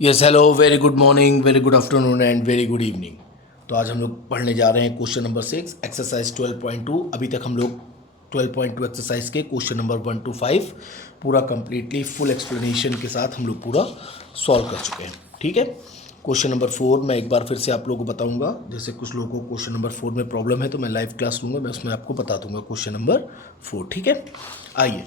Yes hello, very good morning, very good afternoon and very good evening. तो आज हम लोग पढ़ने जा रहे हैं क्वेश्चन नंबर 6 एक्सरसाइज 12.2। अभी तक हम लोग 12.2 एक्सरसाइज के क्वेश्चन नंबर 1 to 5 पूरा कंप्लीटली फुल एक्सप्लेनेशन के साथ हम लोग पूरा सॉल्व कर चुके हैं। ठीक है, क्वेश्चन नंबर 4 मैं एक बार फिर से आप लोगों को बताऊंगा। जैसे कुछ लोगों को क्वेश्चन नंबर 4 में प्रॉब्लम है तो मैं लाइव क्लास लूँगा, मैं उसमें आपको बता दूंगा क्वेश्चन नंबर 4। ठीक है, आइए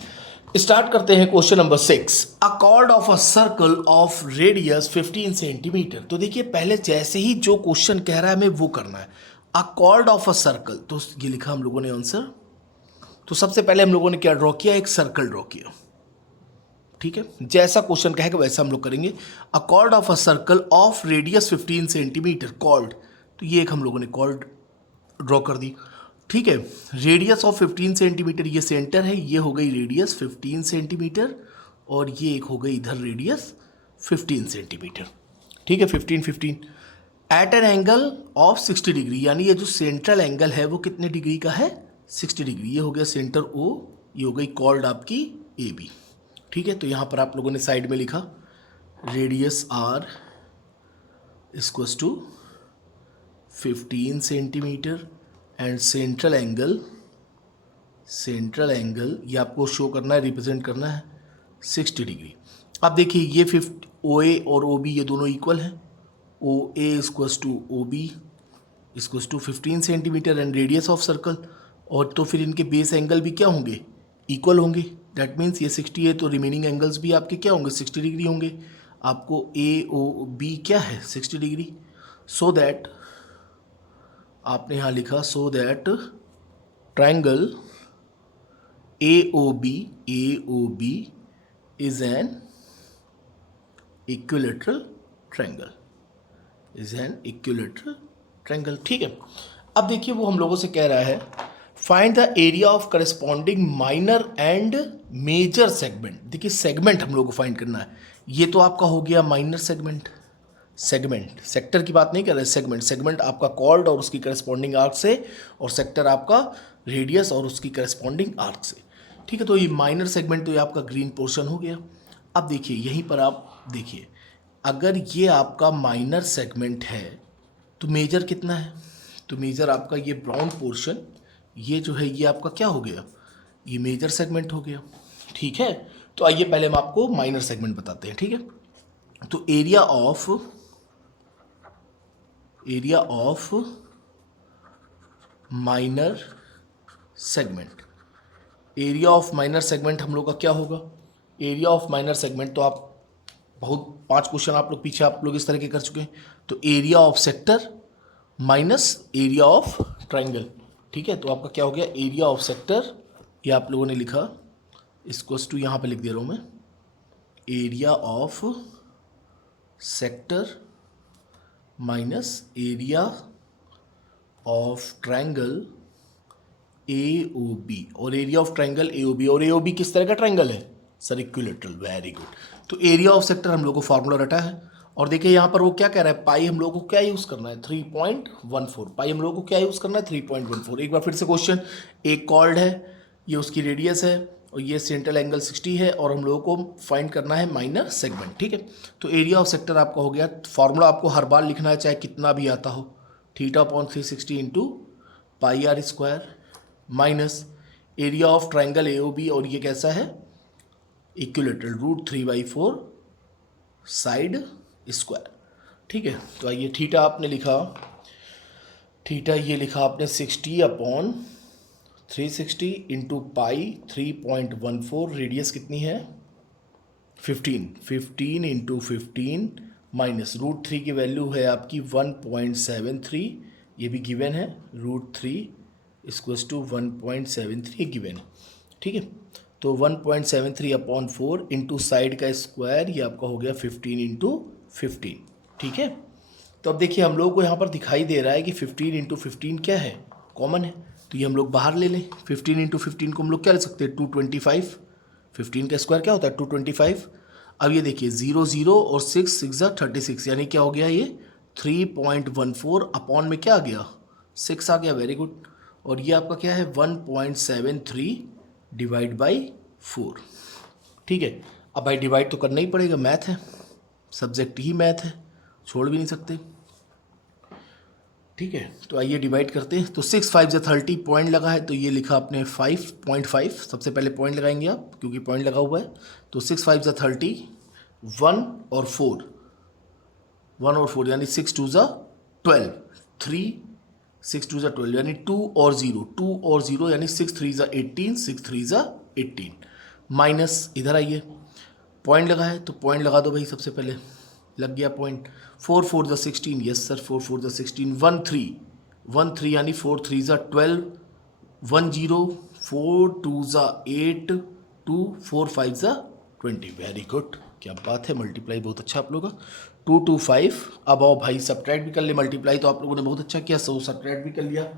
स्टार्ट करते हैं question number 6। A chord of a circle of radius 15 centimetre. तो देखिए पहले जैसे ही जो क्वेश्चन कह रहा है हमें वो करना है। अ कॉर्ड ऑफ अ सर्कल, तो ये लिखा हम लोगों ने आंसर। तो सबसे पहले हम लोगों ने क्या ड्रॉ किया, एक सर्कल ड्रॉ किया। ठीक है, जैसा क्वेश्चन कहेगा वैसा हम लोग करेंगे। A chord of a circle of radius 15 centimetre chord, तो ये एक हम लोगों ने कॉर्ड ड्रॉ कर दी। ठीक है, रेडियस ऑफ 15 सेंटीमीटर, ये सेंटर है, ये हो गई रेडियस 15 सेंटीमीटर और ये एक हो गई इधर रेडियस 15 सेंटीमीटर। ठीक है, 15 15 at an angle of 60 degree, यानी ये जो सेंट्रल एंगल है वो कितने डिग्री का है, 60 डिग्री। ये हो गया सेंटर ओ, ये हो गई कॉर्ड आपकी ए बी। ठीक है, तो यहाँ पर आप लोगों ने साइड में लिखा radius r equals to 15 centimetre and central angle ये आपको शो करना है, रिप्रेजेंट करना है 60 डिग्री। अब देखिए ये 50 ओ ए और ओ बी ये दोनों इक्वल हैं। O A equals to O B equals to 15 centimetre and radius of circle, और तो फिर इनके बेस एंगल भी क्या होंगे, इक्वल होंगे। दैट मीन्स ये 60 है तो रिमेनिंग एंगल्स भी आपके क्या होंगे, 60 डिग्री होंगे। आपको ए ओ बी क्या है, 60 डिग्री। सो दैट आपने यहाँ लिखा so that triangle AOB is an equilateral triangle, ठीक है। अब देखिए वो हम लोगों से कह रहा है find the area of corresponding minor and major segment. देखिए सेगमेंट हम लोग को फाइंड करना है। ये तो आपका हो गया माइनर सेगमेंट, सेक्टर की बात नहीं कर रहे, सेगमेंट आपका कॉर्ड और उसकी करस्पॉन्डिंग आर्क से, और सेक्टर आपका रेडियस और उसकी करस्पॉन्डिंग आर्क से। ठीक है, तो ये माइनर सेगमेंट तो ये आपका ग्रीन पोर्शन हो गया। अब देखिए यहीं पर आप देखिए, अगर ये आपका माइनर सेगमेंट है तो मेजर कितना है, तो मेजर आपका ये ब्राउन पोर्शन, ये जो है ये आपका क्या हो गया, ये मेजर सेगमेंट हो गया। ठीक है, तो आइए पहले हम आपको माइनर सेगमेंट बताते हैं। ठीक है, तो area of minor segment, area of minor segment हम लोग का क्या होगा, एरिया ऑफ माइनर सेगमेंट तो आप बहुत 5 क्वेश्चन आप लोग पीछे आप लोग इस तरह के कर चुके हैं। तो area of sector minus area of triangle. ठीक है, तो आपका क्या हो गया, एरिया ऑफ सेक्टर, ये आप लोगों ने लिखा इसको टू, यहाँ पे लिख दे रहा हूँ मैं, area of sector minus area of triangle A O B, और area of triangle A O B, और ए ओ बी किस तरह का ट्रायंगल है, सर इक्विलेटरल। Very good. तो एरिया ऑफ सेक्टर हम लोग को फार्मूला रटा है, और देखिए यहाँ पर वो क्या कह रहा है, पाई हम लोग को क्या यूज़ करना है, 3.14। पाई हम लोग को क्या यूज़ करना है, 3.14। एक बार फिर से क्वेश्चन, एक कॉर्ड है, ये उसकी रेडियस है और ये सेंट्रल एंगल 60 है, और हम लोगों को फाइंड करना है माइनर सेगमेंट। ठीक है, तो एरिया ऑफ सेक्टर आपका हो गया, फार्मूला आपको हर बार लिखना है चाहे कितना भी आता हो, θ/360 into pi R square minus area of triangle A O B, और ये कैसा है, इक्विलेटरल, √3/4 साइड स्क्वायर। ठीक है, तो आइए थीटा आपने लिखा, थीटा ये लिखा आपने 60/360 इंटू पाई 3.14, रेडियस कितनी है 15 इंटू 15 माइनस √3 की वैल्यू है आपकी 1.73, ये भी गिवन है, √3 इक्वल्स टू 1.73 गिवन है। ठीक है, तो 1.73/4 इंटू साइड का स्क्वायर, ये आपका हो गया 15 इंटू 15। ठीक है, तो अब देखिए हम लोग को यहाँ पर दिखाई दे रहा है कि 15 इंटू 15 क्या है, कॉमन है, तो ये हम लोग बाहर ले लें। 15 इंटू 15 को हम लोग क्या ले सकते हैं, 225। 15 का स्क्वायर क्या होता है, 225। अब ये देखिए 0 0 और 6 6 36, यानी क्या हो गया, ये 3.14 अपॉन में क्या आ गया, 6 आ गया। Very good. और ये आपका क्या है, 1.73 डिवाइड बाई 4। ठीक है, अब भाई डिवाइड तो करना ही पड़ेगा, मैथ है। सब्जेक्ट ही मैथ है, छोड़ भी नहीं सकते। ठीक है, तो आइए डिवाइड करते हैं। तो 6 5 जा 30, पॉइंट लगा है तो ये लिखा आपने 5.5, सबसे पहले पॉइंट लगाएंगे आप क्योंकि पॉइंट लगा हुआ है। तो 6 5 जा 30, 1 और 4, 1 और 4 यानी 6 2 जा 12, 3 6 2 जा 12 यानी 2 और 0, 2 और 0 यानी 6 3 जा 18, 6 3 जा 18, माइनस इधर आइए, पॉइंट लगा है तो पॉइंट लगा दो भाई, सबसे पहले लग गया पॉइंट। 4 4 जा 16, यस सर 4 4 जा 16, 1 3 1 3 यानी 4 3 जा 12, 1 0, 4 2 जा 8, 2 4 5 जा 20, वेरी गुड, क्या बात है, मल्टीप्लाई बहुत अच्छा आप लोगों का। 2 2 5, अब आओ भाई सब्ट्रैक्ट भी कर ले, मल्टीप्लाई तो आप लोगों ने बहुत अच्छा किया, सो सब्ट्रैक्ट भी कर लिया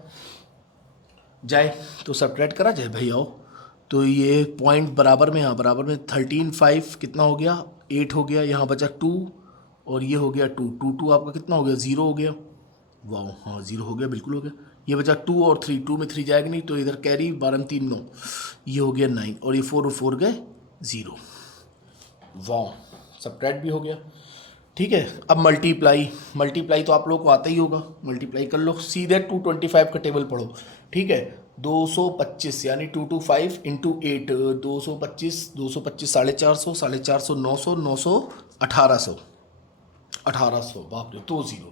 जाए, तो सब्ट्रैक्ट करा जाए भाई, आओ। तो ये पॉइंट बराबर में, हाँ बराबर में, 13 5 कितना हो गया, 8 हो गया, यहाँ बचा 2 और ये हो गया 2 2 2 आपका कितना हो गया, 0 हो गया, वाह हाँ 0 हो गया, बिल्कुल हो गया। ये बचा 2 और 3, 2 में 3 जाएगा नहीं तो इधर कैरी, 12 में 3 9, ये हो गया 9 और ये 4 और 4 गए 0, वाह सब्ट्रैक्ट भी हो गया। ठीक है, अब मल्टीप्लाई, मल्टीप्लाई तो आप लोगों को आता ही होगा, मल्टीप्लाई कर लो सीधे 225 का टेबल पढ़ो। ठीक है, 225 यानी 225 इंटू 8, 225 225 450, 450 900, 900 1800, 1800, बाप रे 2 0।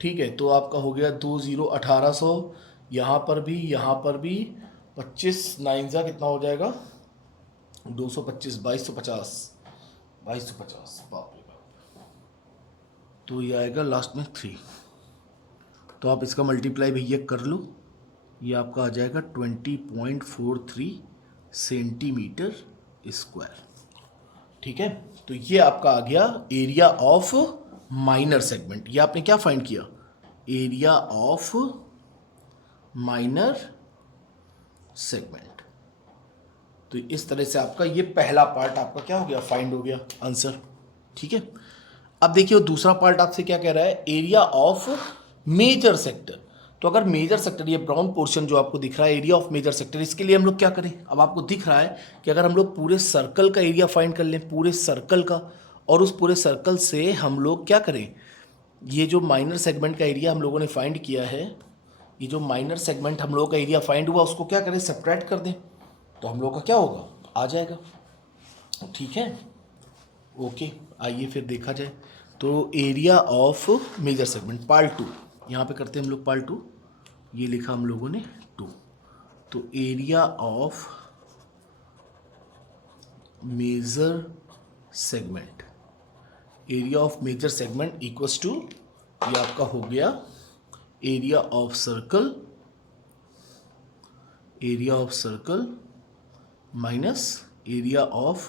ठीक है, तो आपका हो गया 2 0 1800, यहाँ पर भी 25 9 जा कितना हो जाएगा, 225 2250, 2250, बाप रे बाप, तो ये आएगा लास्ट में 3। तो आप इसका मल्टीप्लाई भैया कर लो, ये आपका आ जाएगा 20.43 सेंटीमीटर स्क्वायर। ठीक है, तो ये आपका आ गया एरिया ऑफ माइनर सेगमेंट। ये आपने क्या फाइंड किया, एरिया ऑफ माइनर सेगमेंट। तो इस तरह से आपका ये पहला पार्ट आपका क्या हो गया, फाइंड हो गया आंसर। ठीक है, अब देखिए दूसरा पार्ट आपसे क्या कह रहा है, एरिया ऑफ मेजर सेक्टर। तो अगर मेजर सेक्टर, ये ब्राउन पोर्शन जो आपको दिख रहा है एरिया ऑफ मेजर सेक्टर, इसके लिए हम लोग क्या करें, अब आपको दिख रहा है कि अगर हम लोग पूरे सर्कल का एरिया फाइंड कर लें, पूरे सर्कल का, और उस पूरे सर्कल से हम लोग क्या करें, ये जो माइनर सेगमेंट का एरिया हम लोगों ने फाइंड किया है, ये जो माइनर सेगमेंट हम लोगों का एरिया फाइंड हुआ उसको क्या करें, सब्ट्रैक्ट कर दें, तो हम लोग का क्या होगा, आ जाएगा। ठीक है, ओके, आइए फिर देखा जाए। तो area of major segment part 2, यहाँ पे करते हैं हम लोग पार्ट 2, ये लिखा हम लोगों ने 2। तो area of major segment, area of major segment equals to, ये आपका हो गया area of circle, area of circle minus area of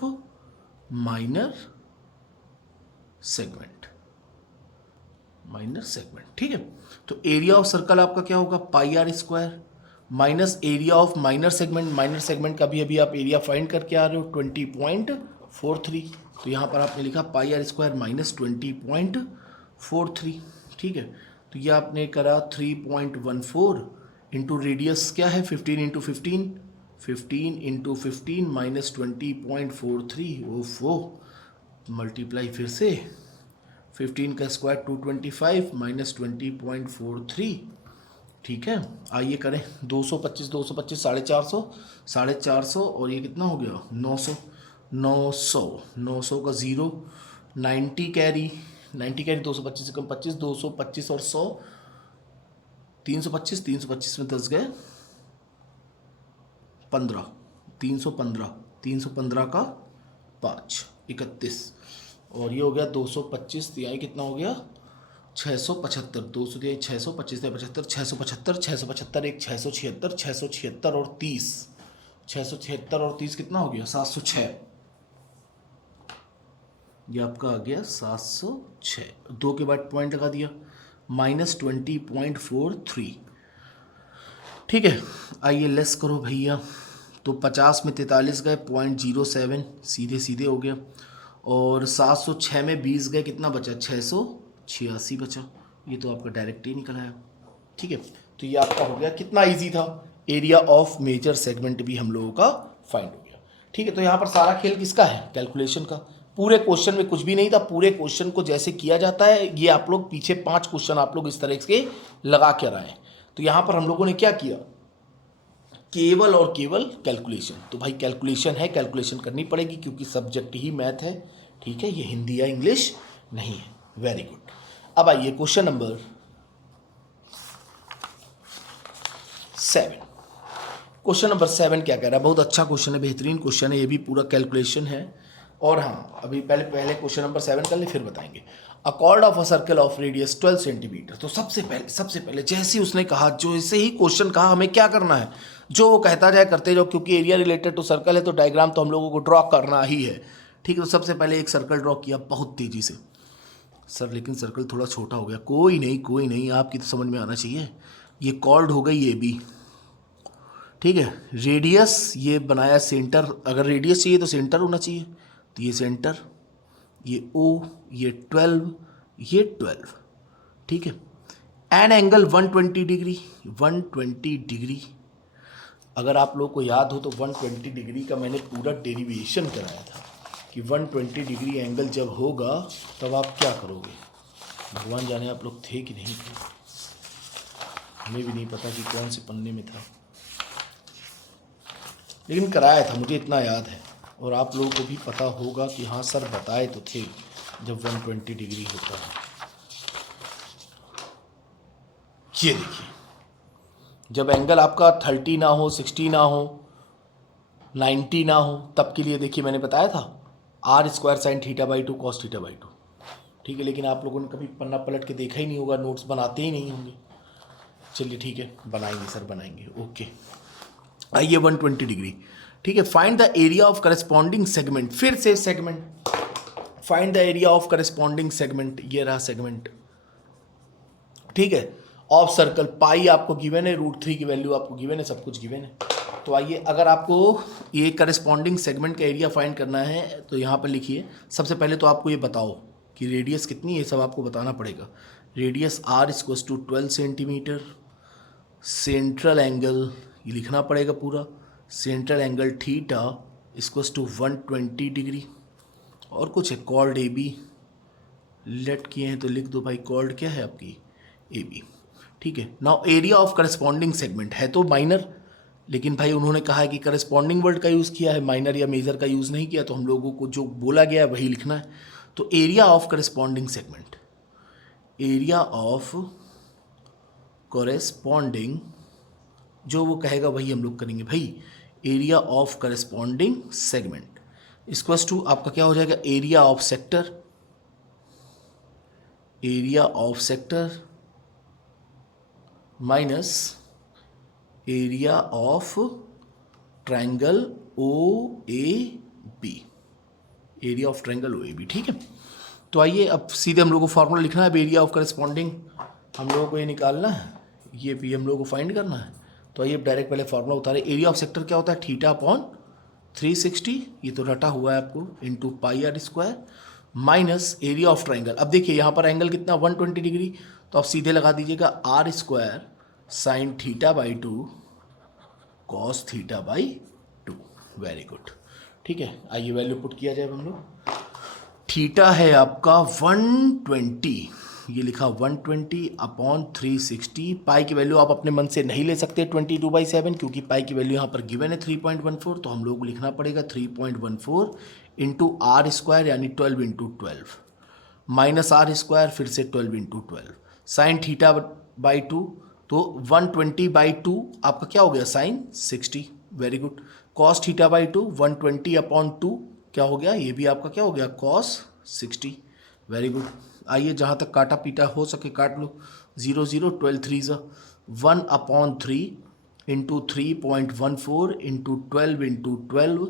minor segment, minor segment. ठीक है, तो एरिया ऑफ सर्कल आपका क्या होगा, pi R square minus area of minor segment, minor segment का भी अभी आप एरिया फाइंड करके आ रहे हो 20.43, तो यहाँ पर आपने लिखा पाई आर स्क्वायर माइनस 20.43। ठीक है, तो ये आपने करा 3.14 इंटू रेडियस क्या है 15 इंटू 15, 15 इंटू 15 माइनस 20.43, ओफो, मल्टीप्लाई फिर से, 15 का स्क्वायर 225 माइनस 20.43। ठीक है, आइए करें 225 225 450, 450 और ये कितना हो गया 900, 900 900 का 0, 90 कैरी, 90 कैरी 225 से कम 25, 225 और 100 325, 325 में 10 गए 15, 315, 315 का 5 31, और ये हो गया 225 तिहाई कितना हो गया 675, 200 तिहाई 600, 25 तिहाई 75, 675, 675 एक 676, 676 और 30, 676 और 30 कितना हो गया 706, ये आपका आ गया 706, 2 के बाद पॉइंट लगा दिया माइनस 20.43। ठीक है, आइए लेस करो भैया, तो 50 में 43 गए 0.07, सीधे सीधे हो गया, और 706 में 20 गए कितना बचा 686 बचा, ये तो आपका डायरेक्ट ही निकल आया। ठीक है, तो ये आपका हो गया, कितना इजी था, एरिया ऑफ मेजर सेगमेंट भी हम लोगों का फाइंड हो गया। ठीक है, तो यहाँ पर सारा खेल किसका है, कैलकुलेशन का, पूरे क्वेश्चन में कुछ भी नहीं था, पूरे क्वेश्चन को जैसे किया जाता है ये आप लोग पीछे 5 क्वेश्चन आप लोग इस तरह के लगा कर आए। तो यहाँ पर हम लोगों ने क्या किया, केवल और केवल कैलकुलेशन। तो भाई कैलकुलेशन है, कैलकुलेशन करनी पड़ेगी क्योंकि सब्जेक्ट ही मैथ है, ठीक है, ये हिंदी या इंग्लिश नहीं है। Very good. अब आइए क्वेश्चन नंबर 7। क्वेश्चन नंबर 7 क्या कह रहा है, बहुत अच्छा क्वेश्चन है, बेहतरीन क्वेश्चन है, ये भी पूरा कैलकुलेशन है। और हाँ, अभी पहले क्वेश्चन नंबर 7 कर ले फिर बताएंगे। अ chord of a circle of radius 12 centimetre. तो सबसे पहले जैसे ही उसने कहा, जो ऐसे ही क्वेश्चन कहा, हमें क्या करना है, जो वो कहता जाए करते जाओ, क्योंकि एरिया रिलेटेड टू सर्कल है तो डायग्राम तो हम लोगों को ड्रॉ करना ही है, ठीक है। तो सबसे पहले एक सर्कल ड्रॉ किया बहुत तेजी से। सर लेकिन सर्कल थोड़ा छोटा हो गया, कोई नहीं, आपकी तो समझ में आना चाहिए। ये कॉर्ड हो गई ये भी, ठीक है। रेडियस ये बनाया सेंटर, अगर रेडियस चाहिए तो सेंटर होना चाहिए, तो ये सेंटर, ये ओ, ये 12, ये 12, ठीक है। An angle 120 degree, 120 degree. अगर आप लोग को याद हो तो 120 डिग्री का मैंने पूरा डेरिवेशन कराया था कि 120 डिग्री एंगल जब होगा तब आप क्या करोगे। भगवान जाने आप लोग थे कि नहीं थे, हमें भी नहीं पता कि कौन से पन्ने में था, लेकिन कराया था, मुझे इतना याद है। और आप लोगों को भी पता होगा कि हाँ सर बताए तो थे जब 120 डिग्री होता है। ये देखिए, जब एंगल आपका 30 ना हो, 60 ना हो, 90 ना हो, तब के लिए देखिए मैंने बताया था r² sin θ/2 cos θ/2, ठीक है। लेकिन आप लोगों ने कभी पन्ना पलट के देखा ही नहीं होगा, नोट्स बनाते ही नहीं होंगे। चलिए ठीक है, बनाएंगे सर, बनाएंगे, ओके। आइए 120 डिग्री, ठीक है। Find the area of corresponding segment, फिर से segment, find the area of corresponding segment, ये रहा सेगमेंट, ठीक है। ऑफ सर्कल पाई आपको गिवन है, √3 की वैल्यू आपको गिवन है, सब कुछ गिवन है। तो आइए, अगर आपको ये करस्पॉन्डिंग सेगमेंट का एरिया फाइंड करना है तो यहाँ पर लिखिए। सबसे पहले तो आपको ये बताओ कि रेडियस कितनी है, ये सब आपको बताना पड़ेगा। Radius r = 12 centimetre, central angle ये लिखना पड़ेगा पूरा, सेंट्रल एंगल θ = 120 डिग्री, और कुछ है कॉर्ड ए बी, लेट किए हैं तो लिख दो भाई, कॉर्ड क्या है आपकी ए बी, ठीक है। Now area of corresponding segment है तो माइनर, लेकिन भाई उन्होंने कहा है कि करस्पॉन्डिंग वर्ड का यूज़ किया है, माइनर या मेजर का यूज़ नहीं किया, तो हम लोगों को जो बोला गया है वही लिखना है। तो area of corresponding segment, area of corresponding, जो वो कहेगा वही हम लोग करेंगे भाई। Area of corresponding segment equals to आपका क्या हो जाएगा, area of sector, area of sector minus area of triangle O A B, area of triangle O A B, ठीक है। तो आइए अब सीधे हम लोग को फॉर्मूला लिखना है। एरिया ऑफ करस्पॉन्डिंग हम लोगों को ये निकालना है, ये भी हम लोगों को फाइंड करना है। तो आइए डायरेक्ट पहले फॉर्मूला उतारे। एरिया ऑफ सेक्टर क्या होता है, θ/360, ये तो रटा हुआ है आपको, into πr² minus area of triangle. अब देखिए यहाँ पर एंगल कितना 120 डिग्री, तो आप सीधे लगा दीजिएगा r² sin θ/2 cos θ/2। Very good, ठीक है। आइए वैल्यू पुट किया जाए हम लोग। थीटा है आपका 120, ये लिखा 120/360। पाई की वैल्यू आप अपने मन से नहीं ले सकते 22/7, क्योंकि पाई की वैल्यू यहाँ पर गिवन है 3.14, तो हम लोग को लिखना पड़ेगा 3.14 इंटू r² यानी 12 इंटू 12 माइनस r², फिर से 12 इंटू 12 साइन θ/2, तो 120/2 आपका क्या हो गया, साइन 60। Very good. कॉस θ/2 120/2 क्या हो गया, ये भी आपका क्या हो गया, कॉस 60। Very good. आइए जहाँ तक काटा पीटा हो सके काट लो। 0 0 12 3 1/3 इंटू 3.14 इंटू 12 इंटू 12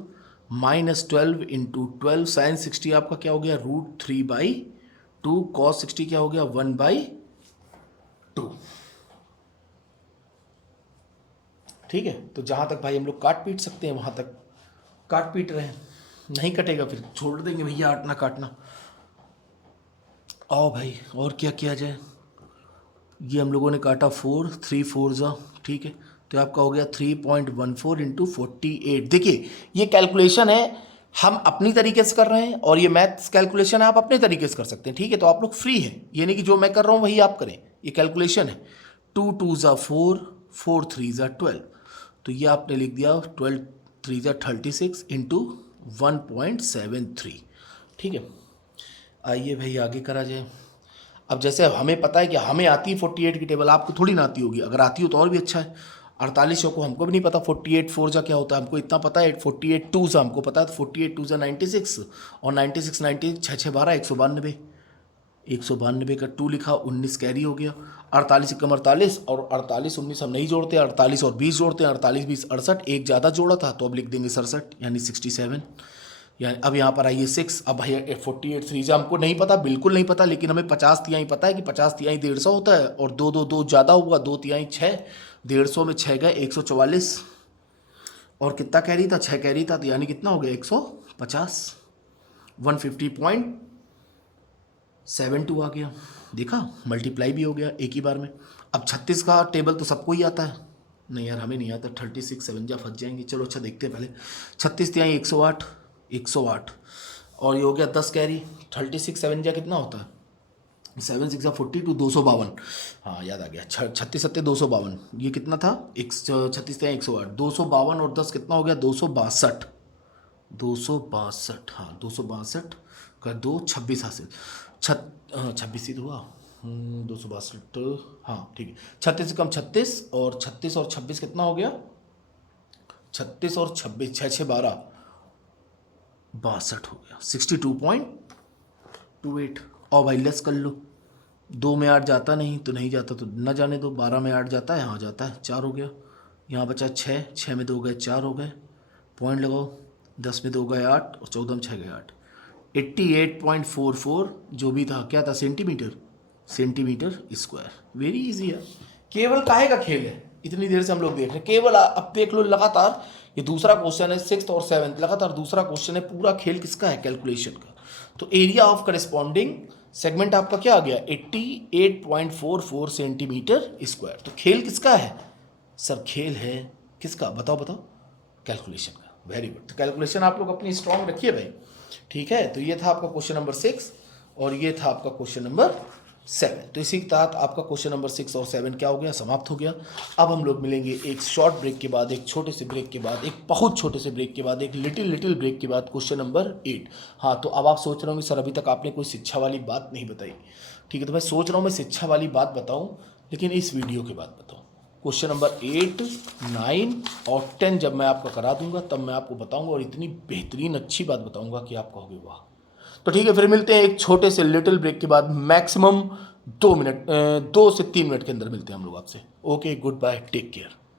माइनस 12 इंटू 12 साइन 60 आपका क्या हो गया, √3/2 कॉस 60 क्या हो गया, 1/2। ठीक है। तो जहाँ तक भाई हम लोग काट पीट सकते हैं वहाँ तक काट पीट रहे हैं, नहीं कटेगा फिर छोड़ देंगे भैया, आटना काटना। आओ भाई और क्या किया जाए। ये हम लोगों ने काटा 4, 3 4 ठीक है, तो आपका हो गया 3.14 इंटू 48। देखिए ये कैलकुलेशन है, हम अपनी तरीके से कर रहे हैं और ये मैथ्स कैलकुलेशन है, आप अपने तरीके से कर सकते हैं, ठीक है। तो आप लोग फ्री हैं, ये नहीं कि जो मैं कर रहा हूँ वही आप करें, ये कैलकुलेशन है। 2 2 ज़ा 4, 4 3 ज़ा 12, तो ये आपने लिख दिया 12 3 ज़ा 36 इंटू 1.73, ठीक है। आइए भाई आगे करा जाए। अब जैसे हमें पता है कि हमें आती है 48 की टेबल, आपको थोड़ी ना आती होगी, अगर आती हो तो और भी अच्छा है। 48 को हमको भी नहीं पता 48 4 जा क्या होता है, हमको इतना पता है 48 2 जा हमको पता है, तो 48 2 जा 96 और 96 90 6 6 12 192, 192 का 2 लिखा, 19 कैरी हो गया, 48 एकम 48 और 48 19 हम नहीं जोड़ते, 48 और 20 जोड़ते हैं, 48 20 68, एक ज़्यादा जोड़ा था तो अब लिख देंगे 67 यानी 67। यानी अब यहाँ पर आइए 6, अब भैया 48 3 जा हमको नहीं पता, बिल्कुल नहीं पता, लेकिन हमें 50 तिहाई पता है कि 50 तिहाई 150 होता है, और 2 2 2 ज़्यादा हुआ, 2 तिहाई 6, 150 में 6 गए 144, और कितना कैरी था, 6 कैरी था, तो यानी कितना हो गया 150, 150.72 आ गया, देखा मल्टीप्लाई भी हो गया एक ही बार में। अब 36 का टेबल तो सबको ही आता है, नहीं यार हमें नहीं आता, 36 7 जा फंस जाएंगे, चलो अच्छा देखते हैं पहले। 36 तिहाई 108, 108 और ये हो गया 10 कैरी, 36 7 जा कितना होता है, 7 6 42, 252, हाँ याद आ गया, 36 7 252, ये कितना था, 36 108, 252 और 10 कितना हो गया 262, 262, हाँ 262 का 2 26 हासिल, 26 ही तो हुआ, 262, हाँ ठीक है। 36 कम 36 और 36 और 26 कितना हो गया, 36 और 26 6 6 12 62 हो गया, 62.28। और भाई लेस कर लो, 2 में 8 जाता नहीं तो नहीं जाता तो न जाने दो, 12 में 8 जाता है, हाँ जाता है, 4 हो गया, यहाँ बचा 6, 6 में 2 गए 4 हो गए, पॉइंट लगाओ, 10 में 2 गए 8 और 14 में 6 गए 8, 88.44 जो भी था क्या था, centimetre, centimetre square. Very easy है, केवल काहे का खेल है, इतनी देर से हम लोग देख रहे हैं, केवल अब देख लो लगातार, ये दूसरा क्वेश्चन है, 6th और 7th लगातार दूसरा क्वेश्चन है, पूरा खेल किसका है, कैलकुलेशन का। तो एरिया ऑफ करस्पॉन्डिंग सेगमेंट आपका क्या आ गया, 88.44 सेंटीमीटर स्क्वायर। तो खेल किसका है सर, खेल है किसका, बताओ बताओ, कैलकुलेशन का। वेरी गुड, तो कैलकुलेशन आप लोग अपनी स्ट्रॉन्ग रखिए भाई, ठीक है। तो ये था आपका क्वेश्चन नंबर 6 और ये था आपका क्वेश्चन नंबर 7। तो इसी के तहत आपका क्वेश्चन नंबर 6 और 7 क्या हो गया, समाप्त हो गया। अब हम लोग मिलेंगे एक शॉर्ट ब्रेक के बाद, एक छोटे से ब्रेक के बाद, एक बहुत छोटे से ब्रेक के बाद, एक लिटिल ब्रेक के बाद क्वेश्चन नंबर 8। हाँ तो अब आप सोच रहे होंगे सर अभी तक आपने कोई शिक्षा वाली बात नहीं बताई, ठीक है। तो मैं सोच रहा हूँ मैं शिक्षा वाली बात बताऊँ, लेकिन इस वीडियो के बाद बताऊँ। क्वेश्चन नंबर 8 9 और 10 जब मैं आपका करा दूंगा तब मैं आपको बताऊंगा, और इतनी बेहतरीन अच्छी बात बताऊंगा कि आप कहोगे वाह। तो ठीक है, फिर मिलते हैं एक छोटे से लिटिल ब्रेक के बाद, मैक्सिमम 2 से 3 मिनट के अंदर मिलते हैं हम लोग आपसे। Okay, good bye, take care.